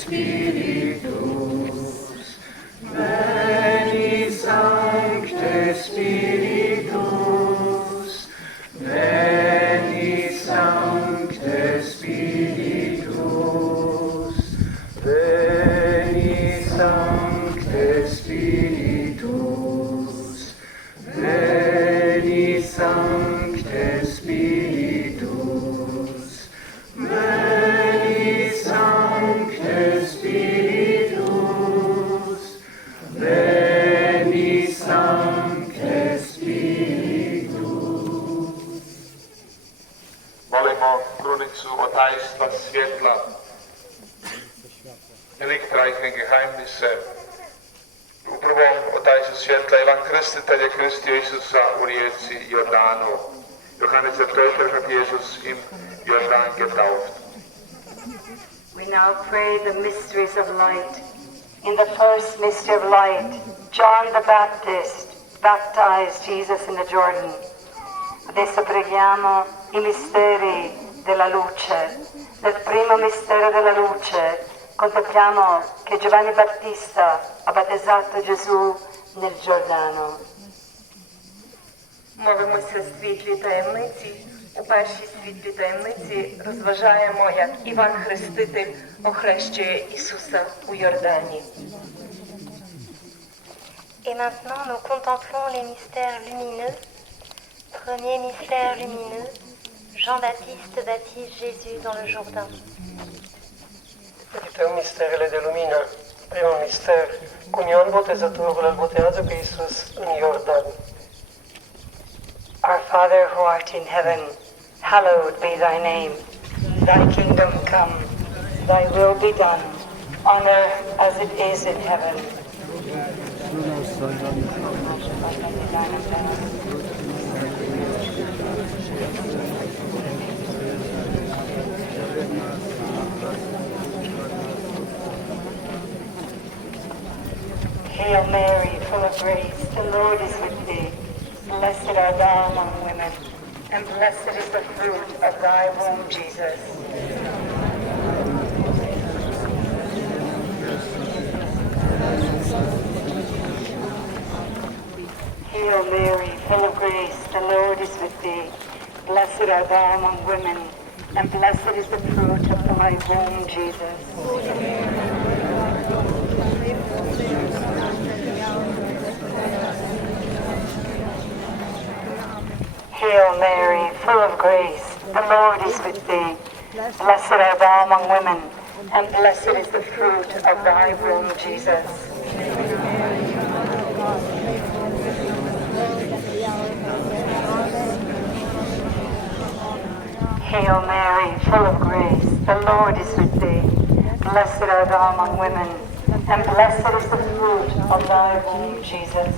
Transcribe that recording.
Spiritus, veni Sancte Spiritus, veni Sancte Spiritus, veni Sancte Spiritus, veni Sancte Spiritus, veni Sancte Spiritus, veni Sancte Spiritus. Molimo krunicu o tajstva svjetla, elektrajne geheimnisse. Upravo o tajstvu svjetla Ivan Krstitelj je krstio Isusa u rijeci Jordanu. Johannes der Täufer hat Jesus im Jordan getauft. We now pray the mysteries of light. In the first mystery of light, John the Baptist baptized Jesus in the Jordan. Adesso preghiamo i misteri della luce. Nel primo mistero della luce contempliamo che Giovanni Battista ha battezzato Gesù nel Giordano. Молимося в світлі таємниці. У першій світлі таємниці розважаємо, як Іван Хреститель охрещує Ісуса у Йордані. Et maintenant, nous contemplons les mystères lumineux. Premier mystère lumineux, Jean-Baptiste baptise Jésus dans le Jourdain. Este un mistero de lumina. Primo mistero, cum Ioan Botezătorul îl botează pe Iisus în Iordan. Our Father who art in heaven, hallowed be thy name. Thy kingdom come, thy will be done, on earth as it is in heaven. Hail Mary, full of grace, the Lord is with thee. Blessed art thou among women, and blessed is the fruit of thy womb, Jesus. Hail Mary, full of grace, the Lord is with thee. Blessed art thou among women, and blessed is the fruit of thy womb, Jesus. Hail Mary, full of grace, the Lord is with thee. Blessed art thou among women, and blessed is the fruit of thy womb, Jesus. Hail Mary, full of grace, the Lord is with thee. Blessed art thou among women, and blessed is the fruit of thy womb, Jesus.